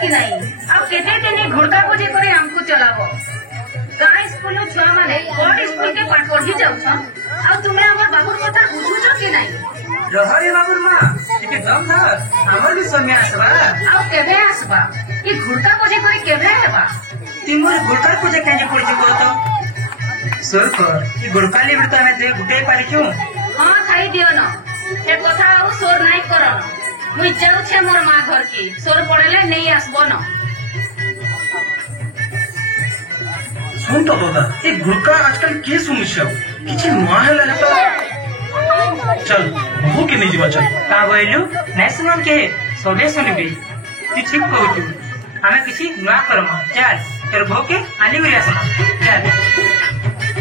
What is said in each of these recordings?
कि नहीं अब केते केने घोड़का को जे करे हमको चलाबो गाय स्कूल छुआ माने बड़ स्कूल के पाठ पढ़ी जाउछ आ तुमे हमर बाबूर कथा बुझुछ कि नहीं रहरे बाबूर मां टिके दम धर हमर भी समय आसबा आ केबे आसबा कि घोड़का को जे करे केबे हेबा तिमोर घोड़का को जे केने पड़ जितो तो सर पर कि घोड़काली बिरता में ते गुटे पाली क्यों हां खाई दियो न ए कथा आ सोर नहीं करो मुई जाऊ छे मोर मां घर की सोर पड़ेले नहीं आसबो न सुन तो दादा ये गुड़का आजकल के समस्या किछि नुआ है तो चल बहु के नहीं जीवा चल का बोलू नहीं सुनम के सोडे सुनबी तू ठीक कहू हमें किछि नुआ करम चल तेरे बहु के आनी मिला सुना चल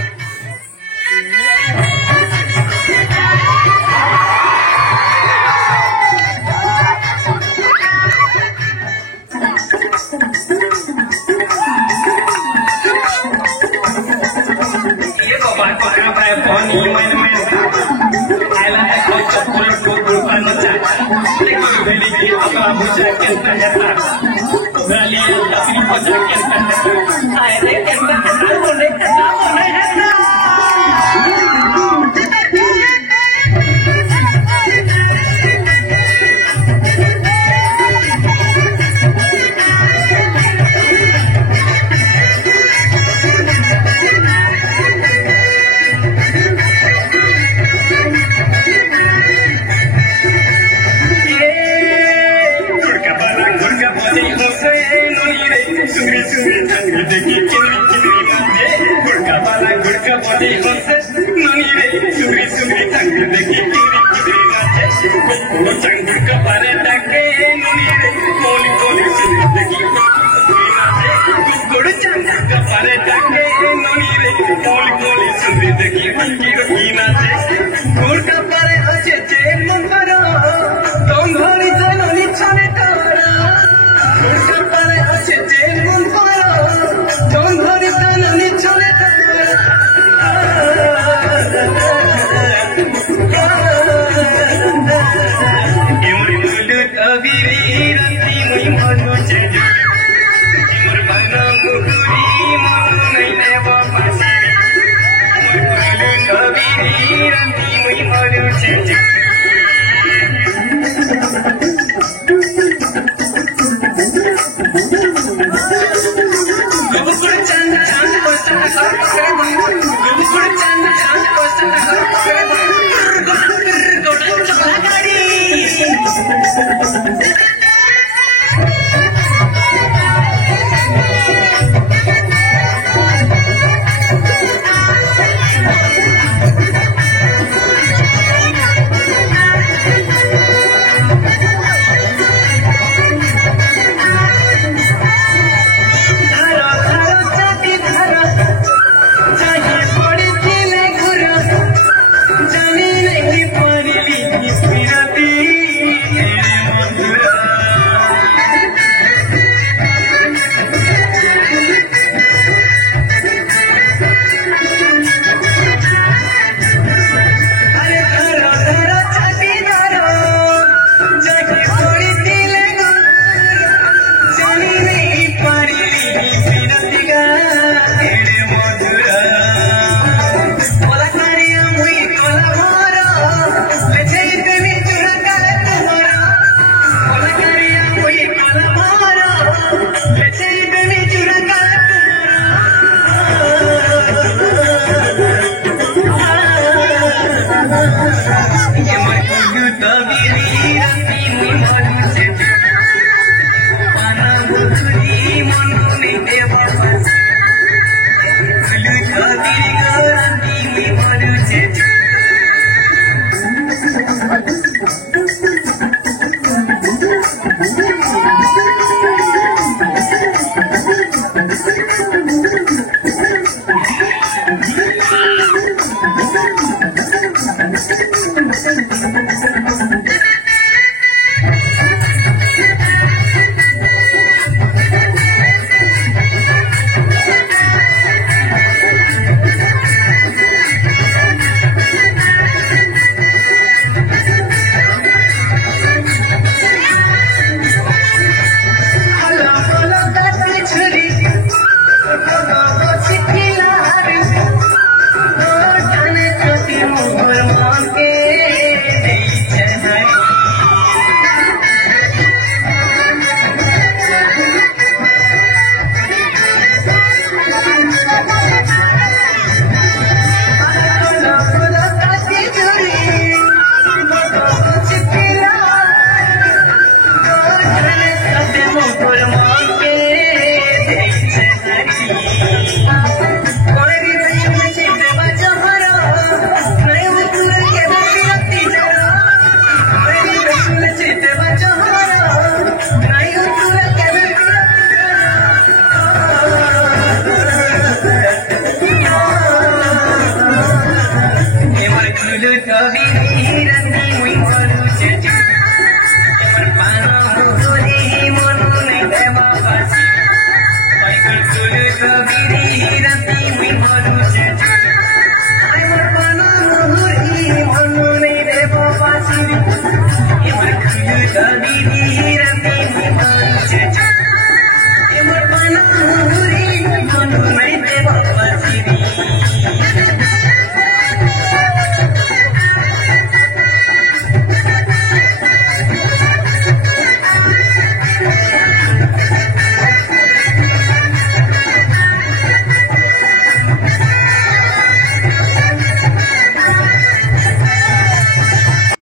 Didi